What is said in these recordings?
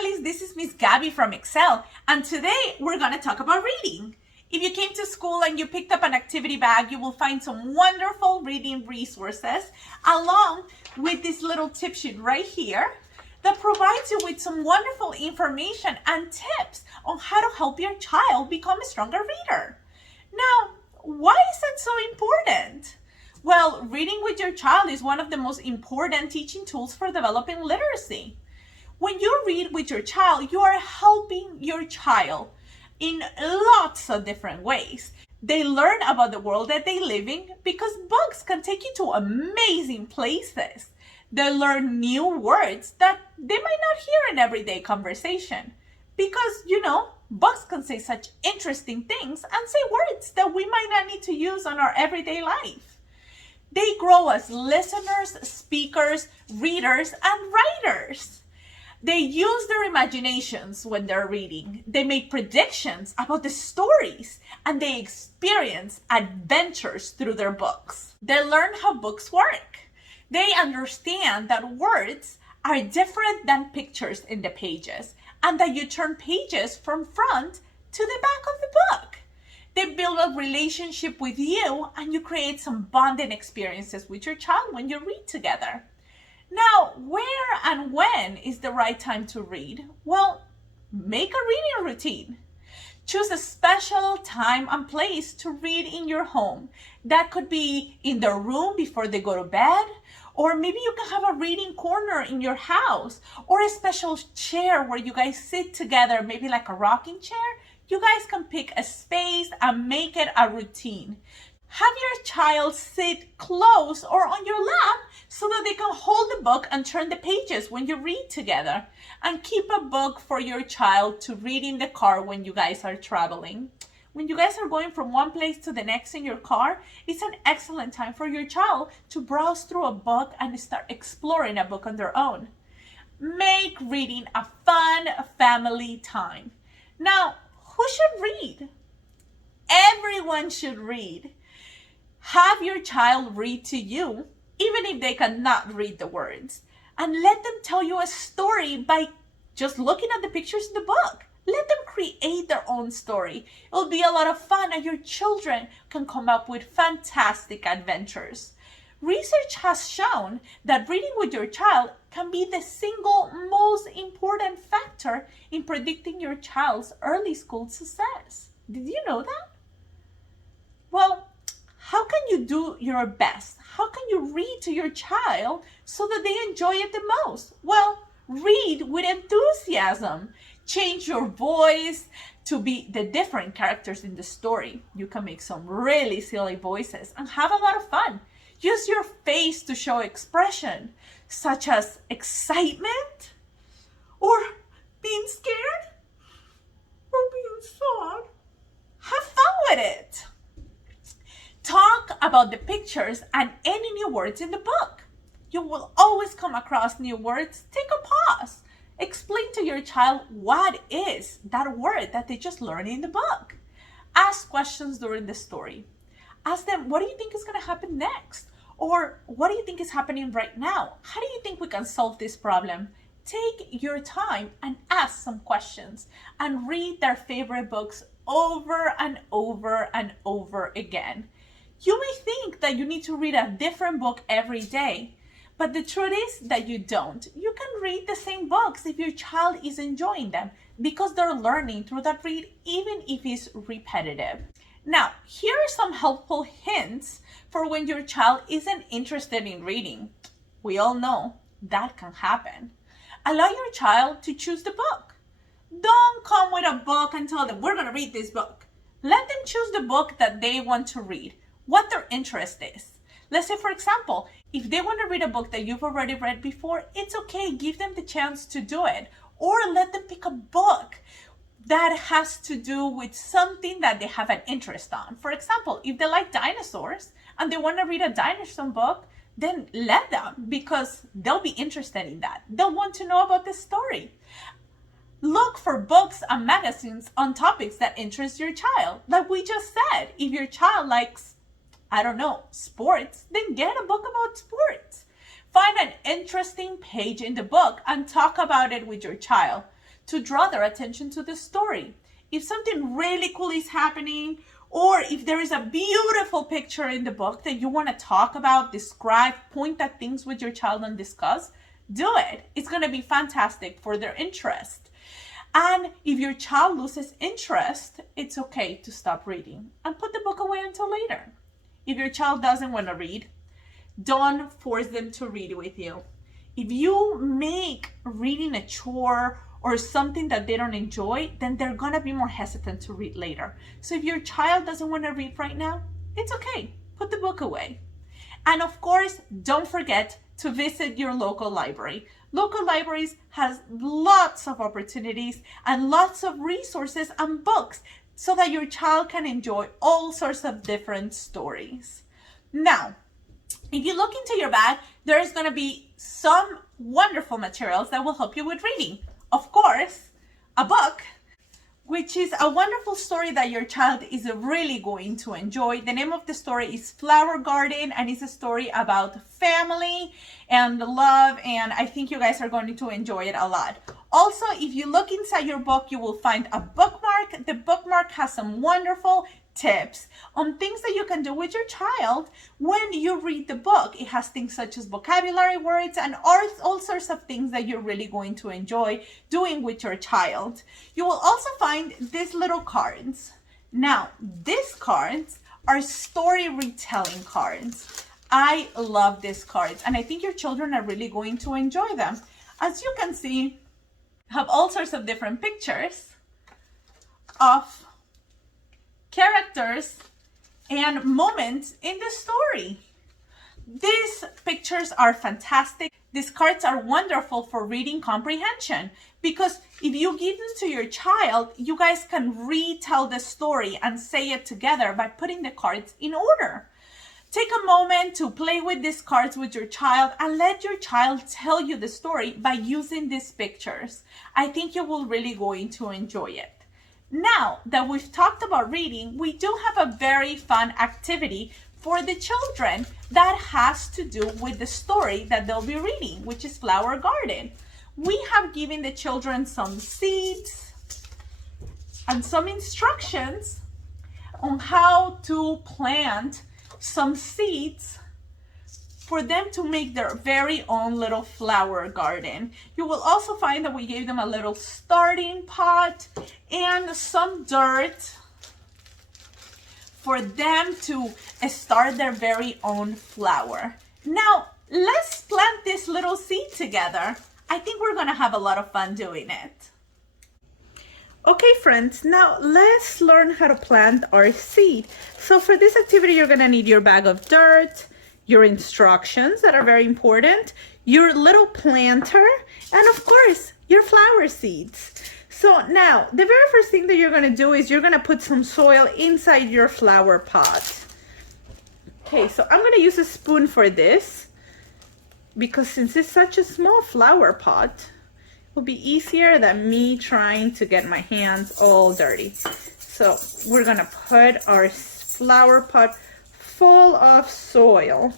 families, this is Miss Gaby from Excel, and today we're going to talk about reading. If you came to school and you picked up an activity bag, you will find some wonderful reading resources along with this little tip sheet right here that provides you with some wonderful information and tips on how to help your child become a stronger reader. Now, why is that so important? Well, reading with your child is one of the most important teaching tools for developing literacy. When you read with your child, you are helping your child in lots of different ways. They learn about the world that they live in because books can take you to amazing places. They learn new words that they might not hear in everyday conversation because, books can say such interesting things and say words that we might not need to use on our everyday life. They grow as listeners, speakers, readers, and writers. They use their imaginations when they're reading. They make predictions about the stories and they experience adventures through their books. They learn how books work. They understand that words are different than pictures in the pages and that you turn pages from front to the back of the book. They build a relationship with you and you create some bonding experiences with your child when you read together. Now, where and when is the right time to read? Well, make a reading routine. Choose a special time and place to read in your home. That could be in the room before they go to bed, or maybe you can have a reading corner in your house, or a special chair where you guys sit together, maybe like a rocking chair. You guys can pick a space and make it a routine. Have your child sit close or on your lap so that they can hold the book and turn the pages when you read together. And keep a book for your child to read in the car when you guys are traveling. When you guys are going from one place to the next in your car, it's an excellent time for your child to browse through a book and start exploring a book on their own. Make reading a fun family time. Now, who should read? Everyone should read. Have your child read to you, even if they cannot read the words. And let them tell you a story by just looking at the pictures in the book. Let them create their own story. It'll be a lot of fun and your children can come up with fantastic adventures. Research has shown that reading with your child can be the single most important factor in predicting your child's early school success. Did you know that? Well, how can you do your best? How can you read to your child so that they enjoy it the most? Well, read with enthusiasm. Change your voice to be the different characters in the story. You can make some really silly voices and have a lot of fun. Use your face to show expression, such as excitement, or being scared, or being sad. Have fun with it. Talk about the pictures and any new words in the book. You will always come across new words. Take a pause. Explain to your child what is that word that they just learned in the book. Ask questions during the story. Ask them, what do you think is going to happen next? Or what do you think is happening right now? How do you think we can solve this problem? Take your time and ask some questions and read their favorite books over and over and over again. You may think that you need to read a different book every day, but the truth is that you don't. You can read the same books if your child is enjoying them because they're learning through that read, even if it's repetitive. Now, here are some helpful hints for when your child isn't interested in reading. We all know that can happen. Allow your child to choose the book. Don't come with a book and tell them, we're going to read this book. Let them choose the book that they want to read, what their interest is. Let's say, for example, if they want to read a book that you've already read before, it's okay. Give them the chance to do it. Or let them pick a book that has to do with something that they have an interest on. For example, if they like dinosaurs and they want to read a dinosaur book, then let them, because they'll be interested in that. They'll want to know about the story. Look for books and magazines on topics that interest your child. Like we just said, if your child likes, sports, then get a book about sports. Find an interesting page in the book and talk about it with your child. to draw their attention to the story. If something really cool is happening, or if there is a beautiful picture in the book that you want to talk about, describe, point at things with your child and discuss, do it. It's going to be fantastic for their interest. And if your child loses interest, it's okay to stop reading and put the book away until later. If your child doesn't want to read, don't force them to read with you. If you make reading a chore or something that they don't enjoy, then they're going to be more hesitant to read later. So if your child doesn't want to read right now, it's okay. Put the book away. And of course, don't forget to visit your local library. Local libraries has lots of opportunities and lots of resources and books so that your child can enjoy all sorts of different stories. Now, if you look into your bag, there is going to be some wonderful materials that will help you with reading. Of course, a book, which is a wonderful story that your child is really going to enjoy. The name of the story is Flower Garden, and it's a story about family and love, and I think you guys are going to enjoy it a lot. Also, if you look inside your book, you will find a bookmark. The bookmark has some wonderful tips on things that you can do with your child when you read the book. It has things such as vocabulary words and all sorts of things that you're really going to enjoy doing with your child. You will also find these little cards. Now, these cards are story retelling cards. I love these cards, and I think your children are really going to enjoy them. As you can see, have all sorts of different pictures of characters and moments in the story. These pictures are fantastic. These cards are wonderful for reading comprehension because if you give them to your child, you guys can retell the story and say it together by putting the cards in order. Take a moment to play with these cards with your child and let your child tell you the story by using these pictures. I think you will really going to enjoy it. Now that we've talked about reading, we do have a very fun activity for the children that has to do with the story that they'll be reading, which is Flower Garden. We have given the children some seeds and some instructions on how to plant some seeds for them to make their very own little flower garden. You will also find that we gave them a little starting pot and some dirt for them to start their very own flower. Now, let's plant this little seed together. I think we're gonna have a lot of fun doing it. Okay friends, now let's learn how to plant our seed. So for this activity, you're gonna need your bag of dirt, your instructions that are very important, your little planter, and of course, your flower seeds. So now, the very first thing that you're gonna do is you're gonna put some soil inside your flower pot. Okay, so I'm gonna use a spoon for this because since it's such a small flower pot, it will be easier than me trying to get my hands all dirty. So we're gonna put our flower pot full of soil.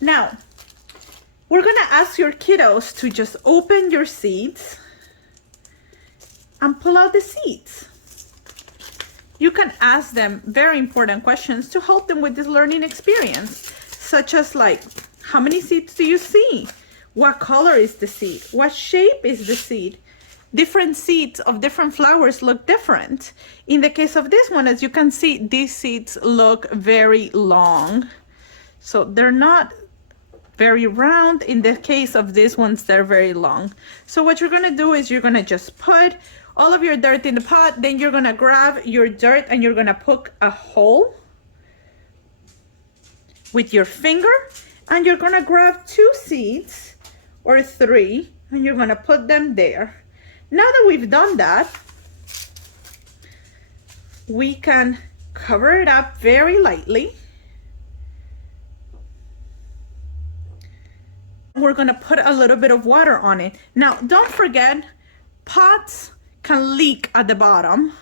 Now, we're gonna ask your kiddos to just open your seeds and pull out the seeds. You can ask them very important questions to help them with this learning experience, such as like, how many seeds do you see? What color is the seed? What shape is the seed? Different seeds of different flowers look different. In the case of this one, as you can see, these seeds look very long. So they're not very round. In the case of these ones, they're very long. So what you're gonna do is you're gonna just put all of your dirt in the pot, then you're gonna grab your dirt and you're gonna poke a hole with your finger, and you're gonna grab 2 seeds or 3, and you're gonna put them there. Now that we've done that, we can cover it up very lightly. We're gonna put a little bit of water on it. Now, don't forget, pots can leak at the bottom.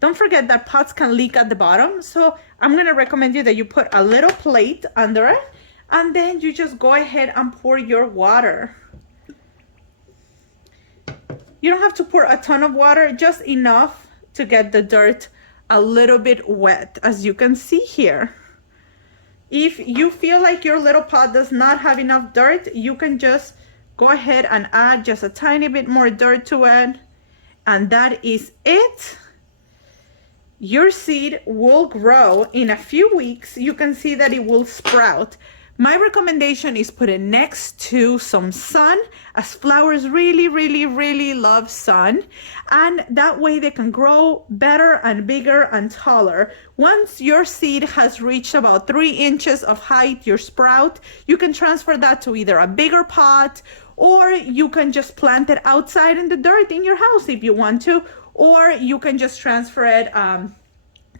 Don't forget that pots can leak at the bottom. So I'm gonna recommend you that you put a little plate under it, and then you just go ahead and pour your water. You don't have to pour a ton of water, just enough to get the dirt a little bit wet, as you can see here. If you feel like your little pot does not have enough dirt, you can just go ahead and add just a tiny bit more dirt to it. And that is it. Your seed will grow in a few weeks. You can see that it will sprout. My recommendation is put it next to some sun, as flowers really love sun, and that way they can grow better and bigger and taller. Once your seed has reached about 3 inches of height, your sprout, you can transfer that to either a bigger pot, or you can just plant it outside in the dirt in your house if you want to, or you can just transfer it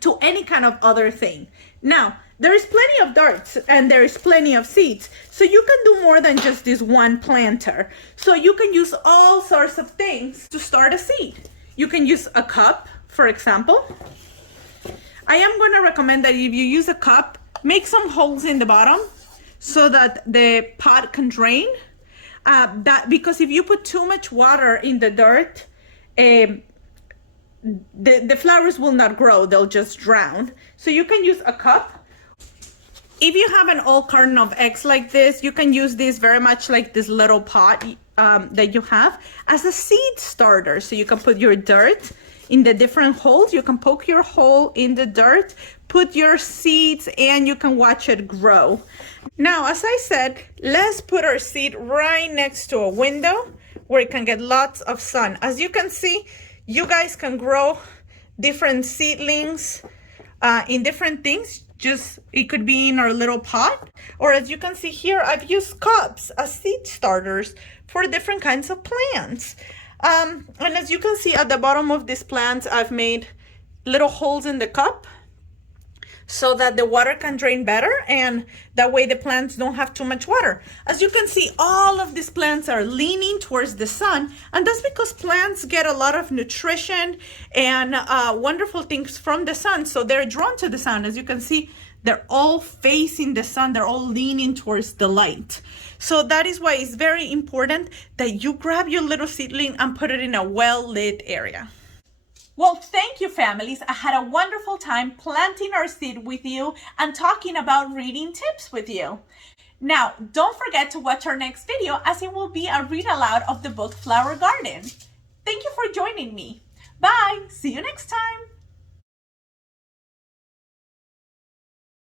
to any kind of other thing. Now, there is plenty of dirt and there is plenty of seeds, so you can do more than just this one planter. So you can use all sorts of things to start a seed. You can use a cup, for example. I am going to recommend that if you use a cup, make some holes in the bottom so that the pot can drain. Because if you put too much water in the dirt, the flowers will not grow, they'll just drown. So you can use a cup. If you have an old carton of eggs like this, you can use this very much like this little pot that you have as a seed starter. So you can put your dirt in the different holes. You can poke your hole in the dirt, put your seeds, and you can watch it grow. Now, as I said, let's put our seed right next to a window where it can get lots of sun. As you can see, you guys can grow different seedlings in different things. Just, it could be in our little pot, or as you can see here, I've used cups as seed starters for different kinds of plants. And as you can see at the bottom of these plants, I've made little holes in the cup so that the water can drain better, and that way the plants don't have too much water. As you can see, all of these plants are leaning towards the sun, and that's because plants get a lot of nutrition and wonderful things from the sun, so they're drawn to the sun. As you can see, they're all facing the sun, they're all leaning towards the light. So that is why it's very important that you grab your little seedling and put it in a well-lit area. Well, thank you, families. I had a wonderful time planting our seed with you and talking about reading tips with you. Now, don't forget to watch our next video, as it will be a read aloud of the book Flower Garden. Thank you for joining me. Bye. See you next time.